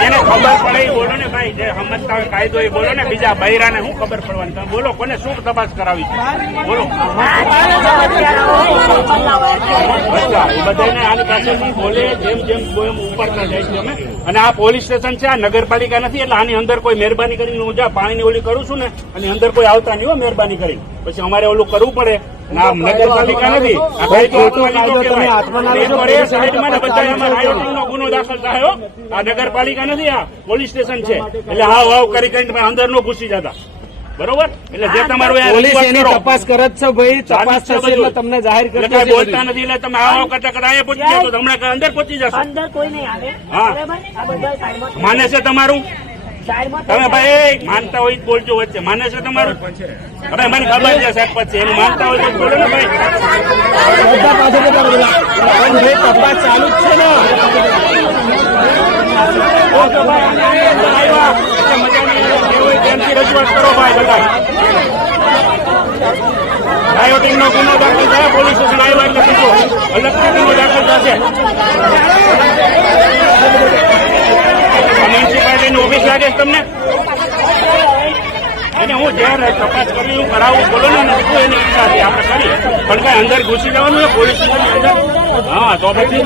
જેને ખબર પડે એ બોલો ને ભાઈ, જે સમજતા હોય કાયદો એ બોલો ને. બીજા બૈરાને શું ખબર પડવાની? તમે બોલો, કોને શું તપાસ કરાવી છે બોલો. બધાને આની પાસેથી બોલે જેમ જેમ ઉપડતા જાય છે અમે. અને આ પોલીસ સ્ટેશન છે, આ નગરપાલિકા નથી. એટલે આની અંદર કોઈ મહેરબાની કરીને હું જ્યાં પાણીની ઓલી કરું છું ને, અને અંદર કોઈ આવતા નહીં હો મહેરબાની કરી. પછી અમારે ઓલું કરવું પડે. નગરપાલિકા નથી, ગુનો દાખલ થાય. આ નગરપાલિકા નથી, આ પોલીસ સ્ટેશન છે. એટલે હાવ હાવ કરી કરીને અંદર નો ઘૂસી જતા. બરોબર? એટલે જે તમારું તપાસ કરે છે ભાઈ, તપાસ થશે એટલે તમને જાહેર કરશે. બોલતા નથી એટલે તમે આવો કરતા કરતા અહીંયા પહોંચી જશો, હમણાં અંદર પહોંચી જશો. હા, માને છે તમારું? તમે ભાઈ માનતા હોય બોલજો વચ્ચે. માને છે તમારું? હવે મને ખબર છે સાહેબ, પછી એનું માનતા હોય તો બોલો ને ભાઈ. તપાસ ચાલુ જ છે ને. રજૂઆત કરો ભાઈ બધા. રાયોટિંગ નો ગુનો દાખલ થાય, પોલીસ સ્ટેશન આવ્યા એટલે કીધો અલગથી ગુનો દાખલ થશે. મ્યુનિસિપાલિટીની ઓફિસ લાગે છે તમને? એને હું જ્યારે તપાસ કરવી હું કરાવું બોલો ને, નથી એની ઈચ્છા હતી આપણે કરી. પણ કઈ અંદર ઘૂસી જવાનું પોલીસ સ્ટેશનની અંદર? હા, તો પછી